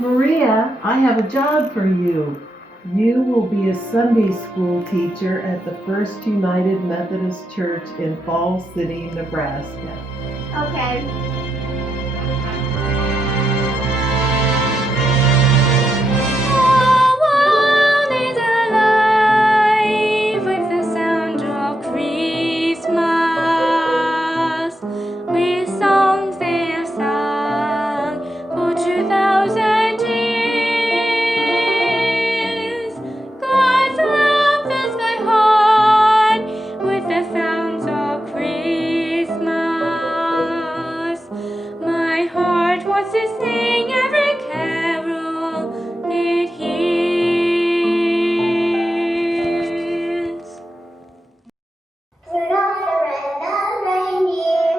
Maria, I have a job for you. You will be a Sunday school teacher at the First United Methodist Church in Falls City, Nebraska. Okay. The world is alive with the sound of Christmas, with songs they have sung for 2,000 years. God's love fills my heart with the sounds of Christmas. My heart wants to sing every carol it hears. Rudolph the red-nosed reindeer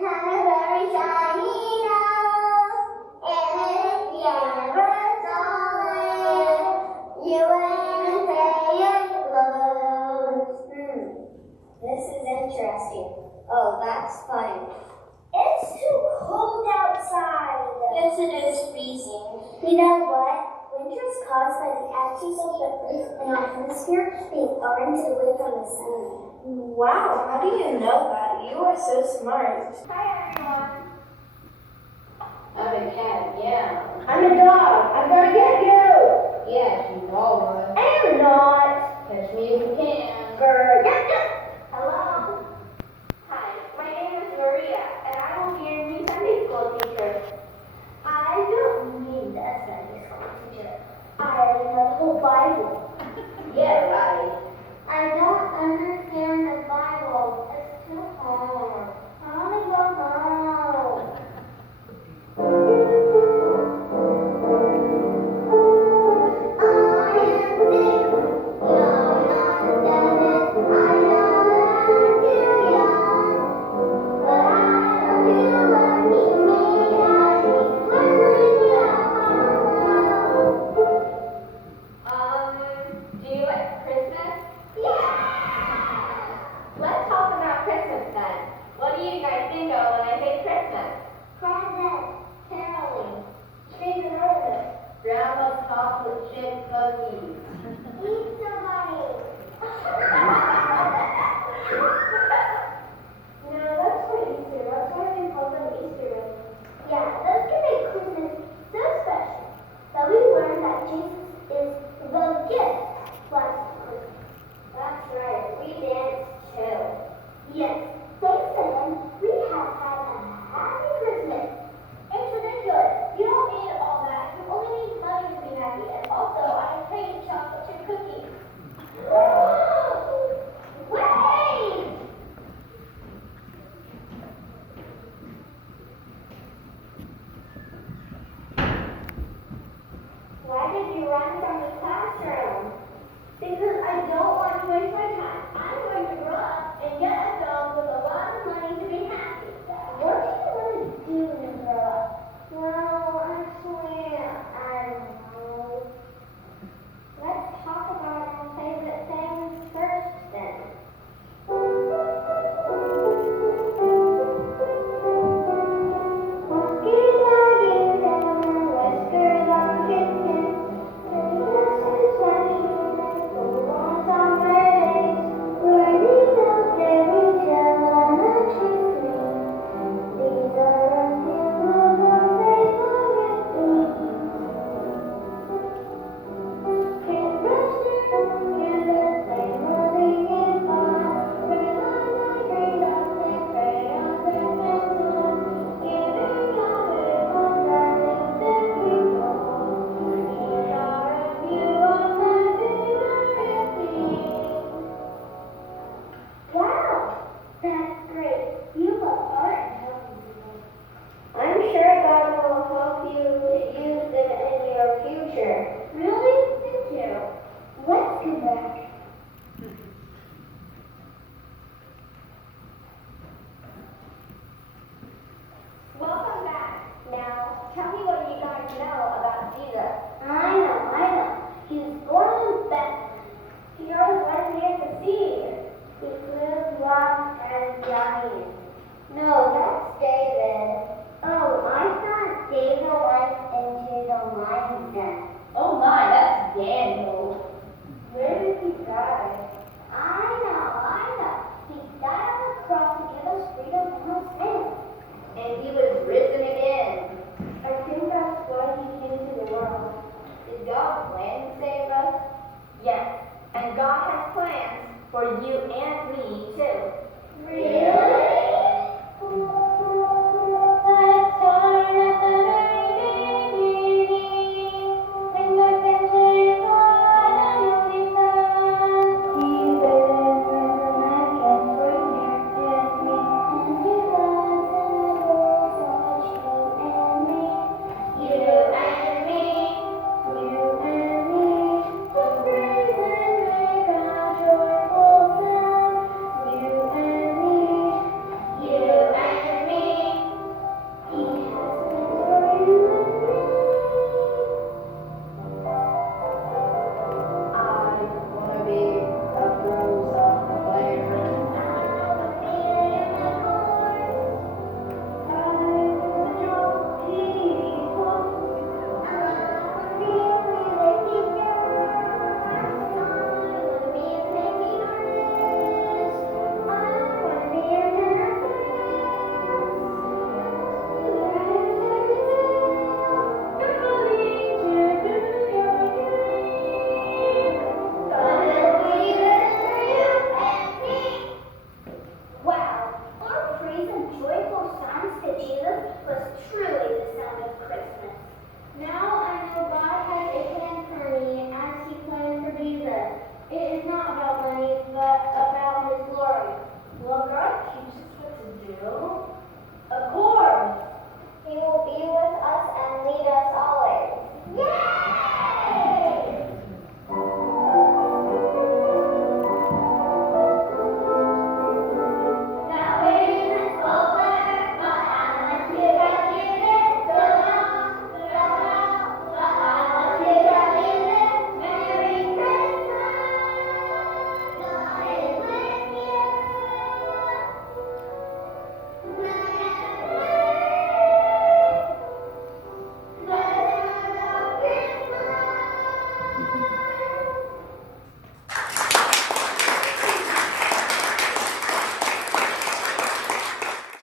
had a very shiny nose, and if you ever saw it, you wouldn't say it glows. This is interesting. Oh, that's funny. It's too cold outside. Yes, it is freezing. You know what? Winter is caused by the axis of the Earth and our hemisphere being oriented away from the sun. Wow, how do you know that? You are so smart. Hi, everyone. I'm a cat, yeah. I'm a dog. I'm gonna get you. Yes, you all would. I'm not. Catch me if you can. Grr. Hello. Hi, my name is Maria, and I will be your new Sunday school teacher. I don't need a Sunday school teacher. I already know the whole Bible. Yeah, right. I don't understand the Bible. It's too hard. I want to go home. I am 6, you're not 7. I know that I'm too young, but I love you and teach me how to learn your Do you like Christmas? Yeah! Let's talk about Christmas then. What do you guys think of when I say Christmas? Presents, caroling, trees and ornaments. Grandma's chocolate chip cookies.